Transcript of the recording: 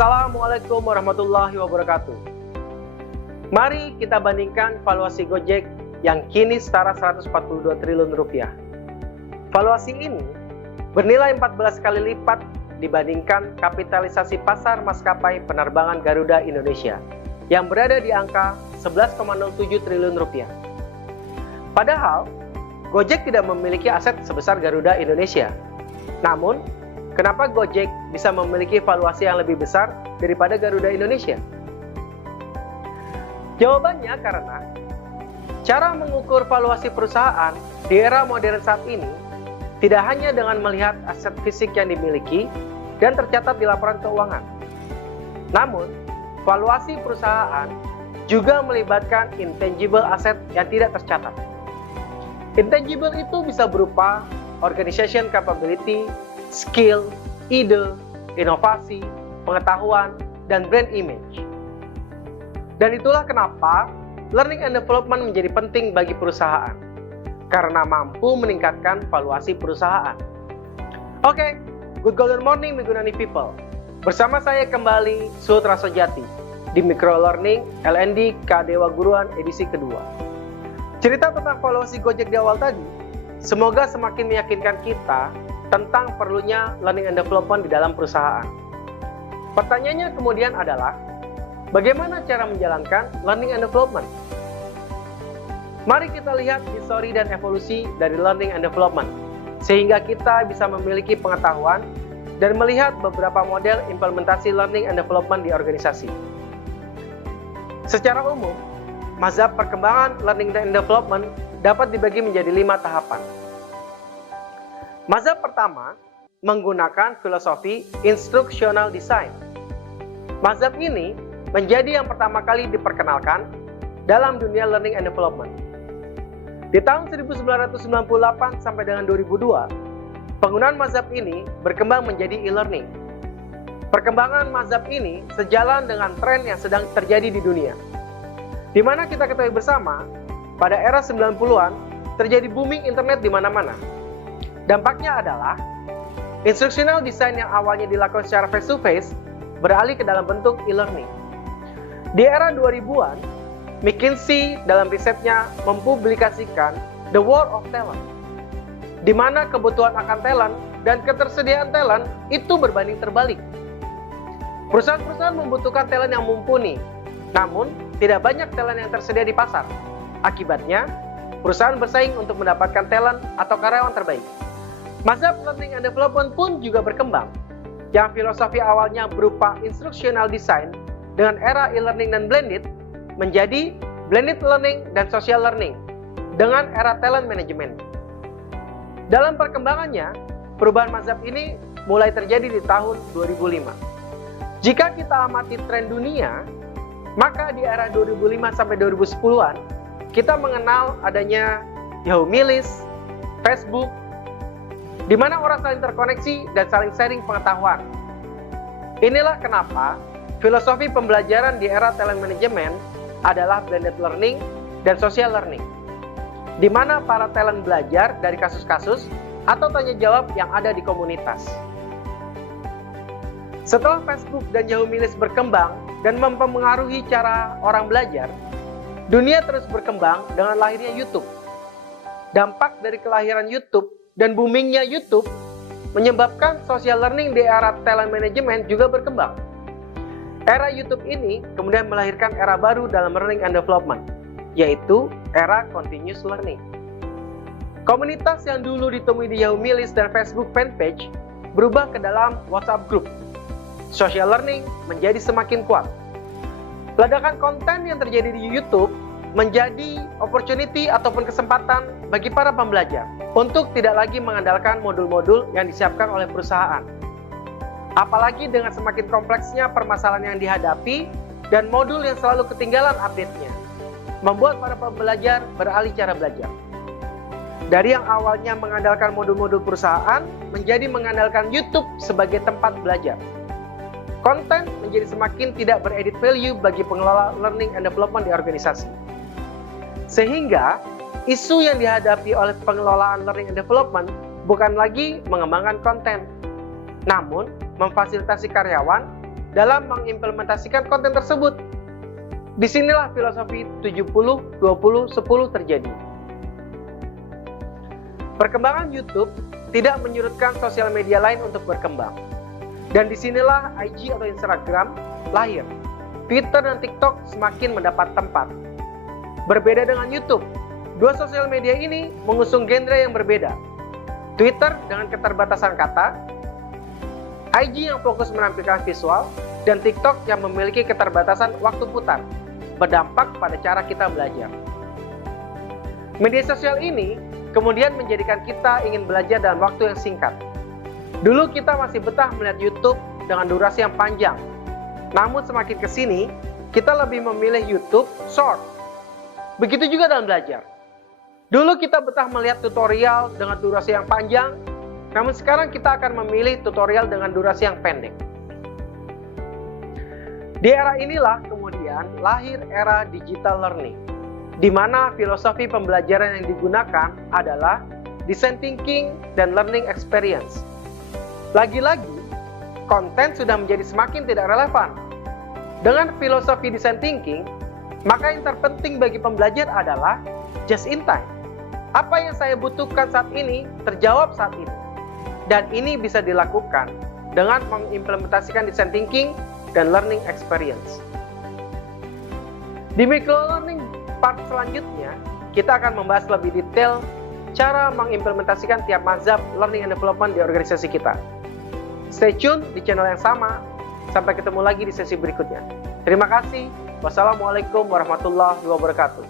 Assalamualaikum warahmatullahi wabarakatuh. Mari kita bandingkan valuasi Gojek yang kini setara 142 triliun rupiah. Valuasi ini bernilai 14 kali lipat dibandingkan kapitalisasi pasar maskapai penerbangan Garuda Indonesia yang berada di angka 11,07 triliun rupiah. Padahal, Gojek tidak memiliki aset sebesar Garuda Indonesia. Namun, kenapa Gojek bisa memiliki valuasi yang lebih besar daripada Garuda Indonesia? Jawabannya karena cara mengukur valuasi perusahaan di era modern saat ini tidak hanya dengan melihat aset fisik yang dimiliki dan tercatat di laporan keuangan. Namun, valuasi perusahaan juga melibatkan intangible asset yang tidak tercatat. Intangible itu bisa berupa organization capability, skill, ide, inovasi, pengetahuan, dan brand image. Dan itulah kenapa learning and development menjadi penting bagi perusahaan, karena mampu meningkatkan valuasi perusahaan. Oke, good golden morning Migunani people. Bersama saya kembali Suhut Rasojati di Micro Learning LND Kadewa Guruan edisi kedua. Cerita tentang valuasi Gojek di awal tadi, semoga semakin meyakinkan kita tentang perlunya learning and development di dalam perusahaan. Pertanyaannya kemudian adalah, bagaimana cara menjalankan learning and development? Mari kita lihat histori dan evolusi dari learning and development, sehingga kita bisa memiliki pengetahuan dan melihat beberapa model implementasi learning and development di organisasi. Secara umum, mazhab perkembangan learning and development dapat dibagi menjadi 5 tahapan. Mazhab pertama menggunakan filosofi instructional design. Mazhab ini menjadi yang pertama kali diperkenalkan dalam dunia learning and development. Di tahun 1998 sampai dengan 2002, penggunaan mazhab ini berkembang menjadi e-learning. Perkembangan mazhab ini sejalan dengan tren yang sedang terjadi di dunia, di mana kita ketahui bersama, pada era 90-an terjadi booming internet di mana-mana. Dampaknya adalah instructional design yang awalnya dilakukan secara face-to-face beralih ke dalam bentuk e-learning. Di era 2000-an, McKinsey dalam risetnya mempublikasikan The War of Talent, di mana kebutuhan akan talent dan ketersediaan talent itu berbanding terbalik. Perusahaan-perusahaan membutuhkan talent yang mumpuni, namun tidak banyak talent yang tersedia di pasar. Akibatnya, perusahaan bersaing untuk mendapatkan talent atau karyawan terbaik. Mazhab learning and development pun juga berkembang, yang filosofi awalnya berupa instructional design dengan era e-learning dan blended, menjadi blended learning dan social learning dengan era talent management. Dalam perkembangannya, perubahan mazhab ini mulai terjadi di tahun 2005. Jika kita amati tren dunia, maka di era 2005 sampai 2010-an, kita mengenal adanya Yahoo Milis, Facebook, di mana orang saling terkoneksi dan saling sharing pengetahuan. Inilah kenapa filosofi pembelajaran di era talent management adalah blended learning dan social learning, di mana para talent belajar dari kasus-kasus atau tanya jawab yang ada di komunitas. Setelah Facebook dan Yahoo Milis berkembang dan mempengaruhi cara orang belajar, dunia terus berkembang dengan lahirnya YouTube. Dampak dari kelahiran YouTube dan boomingnya YouTube menyebabkan social learning di era talent management juga berkembang. Era YouTube ini kemudian melahirkan era baru dalam learning and development, yaitu era continuous learning. Komunitas yang dulu ditemui di Yahoo Milis dan Facebook fanpage berubah ke dalam WhatsApp group. Social learning menjadi semakin kuat. Ledakan konten yang terjadi di YouTube menjadi opportunity ataupun kesempatan bagi para pembelajar untuk tidak lagi mengandalkan modul-modul yang disiapkan oleh perusahaan. Apalagi dengan semakin kompleksnya permasalahan yang dihadapi dan modul yang selalu ketinggalan update-nya, membuat para pembelajar beralih cara belajar. Dari yang awalnya mengandalkan modul-modul perusahaan, menjadi mengandalkan YouTube sebagai tempat belajar. Konten menjadi semakin tidak beredit value bagi pengelola learning and development di organisasi. Sehingga, isu yang dihadapi oleh pengelolaan learning and development bukan lagi mengembangkan konten, namun memfasilitasi karyawan dalam mengimplementasikan konten tersebut. Disinilah filosofi 70-20-10 terjadi. Perkembangan YouTube tidak menyurutkan sosial media lain untuk berkembang. Dan disinilah IG atau Instagram lahir. Twitter dan TikTok semakin mendapat tempat. Berbeda dengan YouTube, dua sosial media ini mengusung genre yang berbeda. Twitter dengan keterbatasan kata, IG yang fokus menampilkan visual, dan TikTok yang memiliki keterbatasan waktu putar, berdampak pada cara kita belajar. Media sosial ini kemudian menjadikan kita ingin belajar dalam waktu yang singkat. Dulu kita masih betah melihat YouTube dengan durasi yang panjang. Namun semakin kesini, kita lebih memilih YouTube Short. Begitu juga dalam belajar. Dulu kita betah melihat tutorial dengan durasi yang panjang, namun sekarang kita akan memilih tutorial dengan durasi yang pendek. Di era inilah kemudian lahir era digital learning, di mana filosofi pembelajaran yang digunakan adalah design thinking dan learning experience. Lagi-lagi, konten sudah menjadi semakin tidak relevan. Dengan filosofi design thinking, maka yang terpenting bagi pembelajar adalah just in time. Apa yang saya butuhkan saat ini, terjawab saat ini. Dan ini bisa dilakukan dengan mengimplementasikan design thinking dan learning experience. Di microlearning part selanjutnya, kita akan membahas lebih detail cara mengimplementasikan tiap mazhab learning and development di organisasi kita. Stay tune di channel yang sama. Sampai ketemu lagi di sesi berikutnya. Terima kasih. Wassalamualaikum warahmatullahi wabarakatuh.